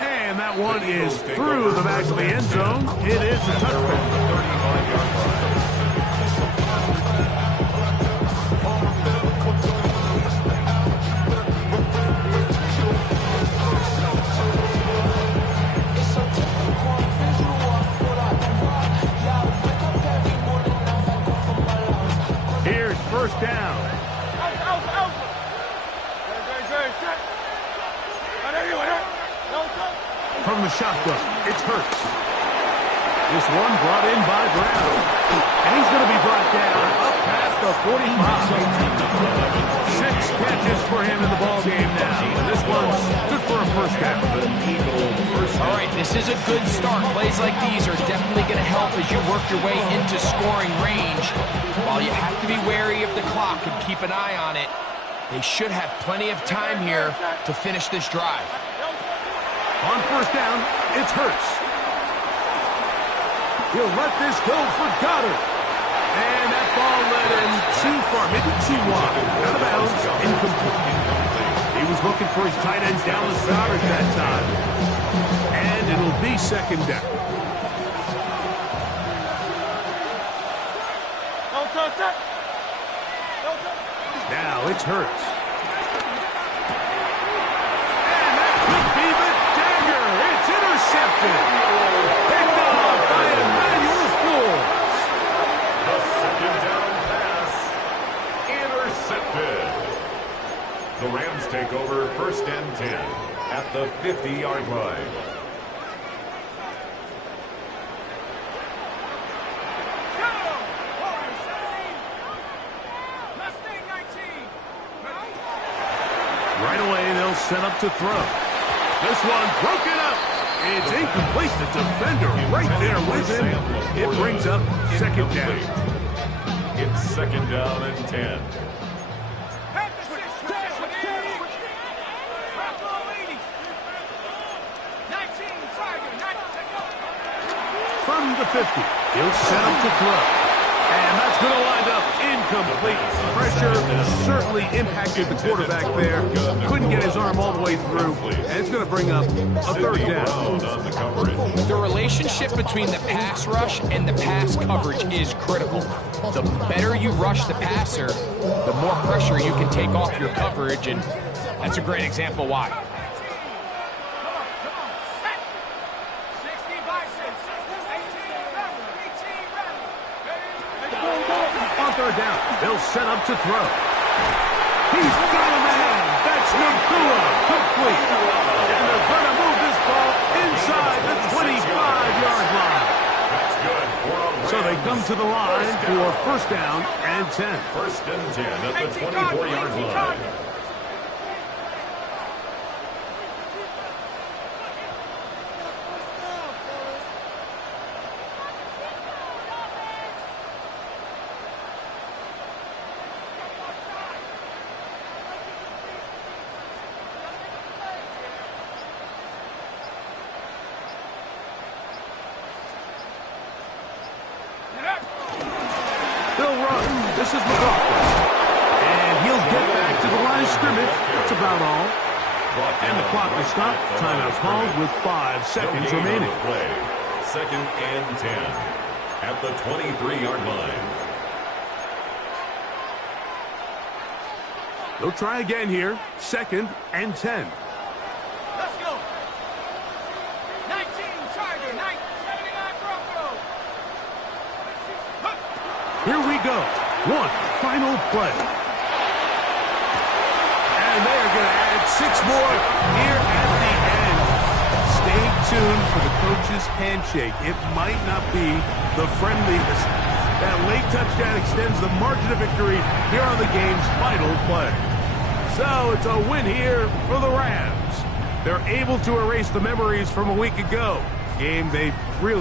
And that one is through the back of the end zone. It is a touchdown. Here's 1st down. Out. Good. Set. From the shotgun, it's Hurts. This one brought in by Brown. And he's going to be brought down up past the 45. 6 catches for him in the ballgame now. And this one's good for a 1st down. All right, this is a good start. Plays like these are definitely going to help as you work your way into scoring range. While you have to be wary of the clock and keep an eye on it, they should have plenty of time here to finish this drive. On 1st down, it's Hurts. He'll let this go for Goddard. And that ball led him too far, maybe too wide. Out of bounds, incomplete. He was looking for his tight ends down the Goddard that time. And it'll be 2nd down. Now it's Hurts. And that could be the dagger. It's intercepted. Picked off by Emmanuel Forbes. The 2nd down pass intercepted. The Rams take over 1st and 10 at the 50-yard line. Right away, they'll set up to throw. This one broken up. It's incomplete. The defender right there with him. It brings up 2nd down. It's 2nd down and 10. From the 50, he'll set up to throw. And that's going to wind up incomplete. Pressure certainly impacted the quarterback there. Couldn't get his arm all the way through. And it's going to bring up a 3rd down. The relationship between the pass rush and the pass coverage is critical. The better you rush the passer, the more pressure you can take off your coverage. And that's a great example why. On 3rd down, they'll set up to throw. He's got a man. That's Nakua. Complete. And they're going to move this ball inside the 25-yard line. That's good. So they come to the line for 1st down and 10. 1st and 10 at the 24-yard line. They'll run. This is McLaughlin. And he'll get back to the line of scrimmage. That's about all. And the clock will stop. Timeout called with 5 seconds remaining. 2nd and 10 at the 23-yard line. They'll try again here. 2nd and 10. Let's go. 19 Charger, 79 Bronco. Here we go. One final play. And they are going to add 6 more here at the end. Stay tuned for the coach's handshake. It might not be the friendliest. That late touchdown extends the margin of victory here on the game's final play. So it's a win here for the Rams. They're able to erase the memories from a week ago. Game they really